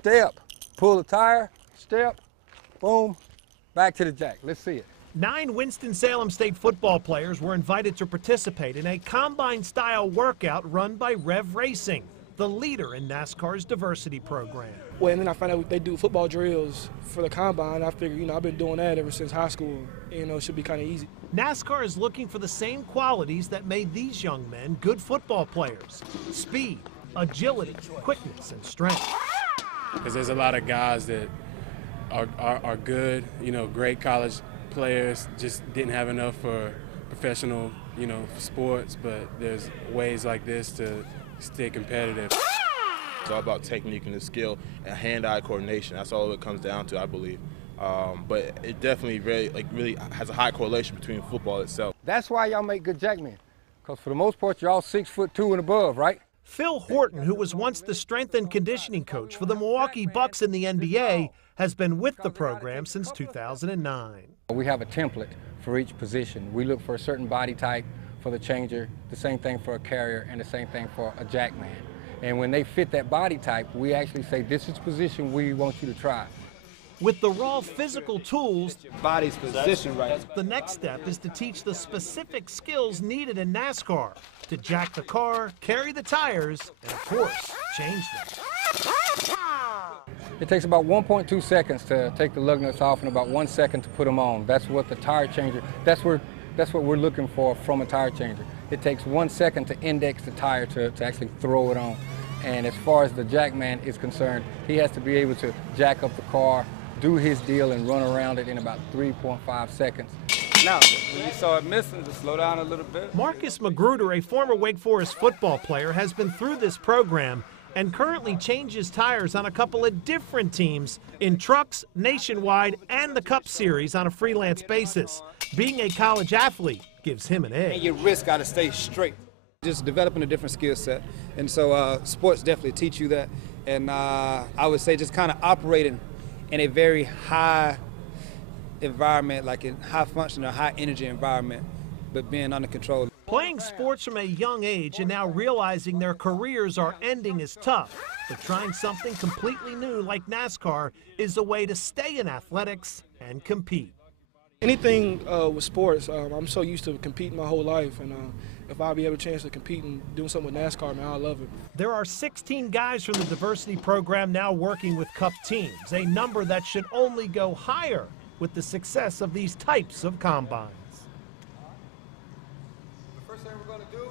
step, pull the tire, step, boom, back to the jack. Let's see it. 9 Winston-Salem State football players were invited to participate in a combine-style workout run by Rev Racing, the leader in NASCAR's diversity program. Well, and then I found out they do football drills for the combine. I figured, I've been doing that ever since high school. It should be kind of easy. NASCAR is looking for the same qualities that made these young men good football players: speed, agility, quickness, and strength. Because there's a lot of guys that are good, great college players, just didn't have enough for professional, sports, but there's ways like this to stay competitive. It's all about technique and the skill and hand-eye coordination. That's all it comes down to, I believe. But it definitely really has a high correlation between football itself. That's why y'all make good jackmen, because for the most part, you're all 6'2" and above, right? Phil Horton, who was once the strength and conditioning coach for the Milwaukee Bucks in the NBA, has been with the program since 2009. We have a template for each position. We look for a certain body type for the changer, the same thing for a carrier, and the same thing for a jackman. And when they fit that body type, we actually say, this is the position we want you to try. With the raw physical tools, body's position right. The next step is to teach the specific skills needed in NASCAR to jack the car, carry the tires, and of course, change them. It takes about 1.2 seconds to take the lug nuts off and about 1 second to put them on. That's what the tire changer, that's what we're looking for from a tire changer. It takes 1 second to index the tire to actually throw it on. And as far as the jackman is concerned, he has to be able to jack up the car, do his deal, and run around it in about 3.5 seconds. Now, when you saw it missing, just slow down a little bit. Marcus Magruder, a former Wake Forest football player, has been through this program and currently changes tires on a couple of different teams in trucks, nationwide, and the Cup Series on a freelance basis. Being a college athlete gives him an edge. And your wrist got to stay straight. Just developing a different skill set. And so sports definitely teach you that. And I would say just kind of operating in a very high environment, like a high functional, high energy environment, but being under control. Playing sports from a young age and now realizing their careers are ending is tough, but trying something completely new like NASCAR is a way to stay in athletics and compete. Anything with sports, I'm so used to competing my whole life, and if I'll be able a chance to compete and doing something with NASCAR, man, I love it. There are 16 guys from the diversity program now working with Cup teams, a number that should only go higher with the success of these types of combines. The first thing we're going to do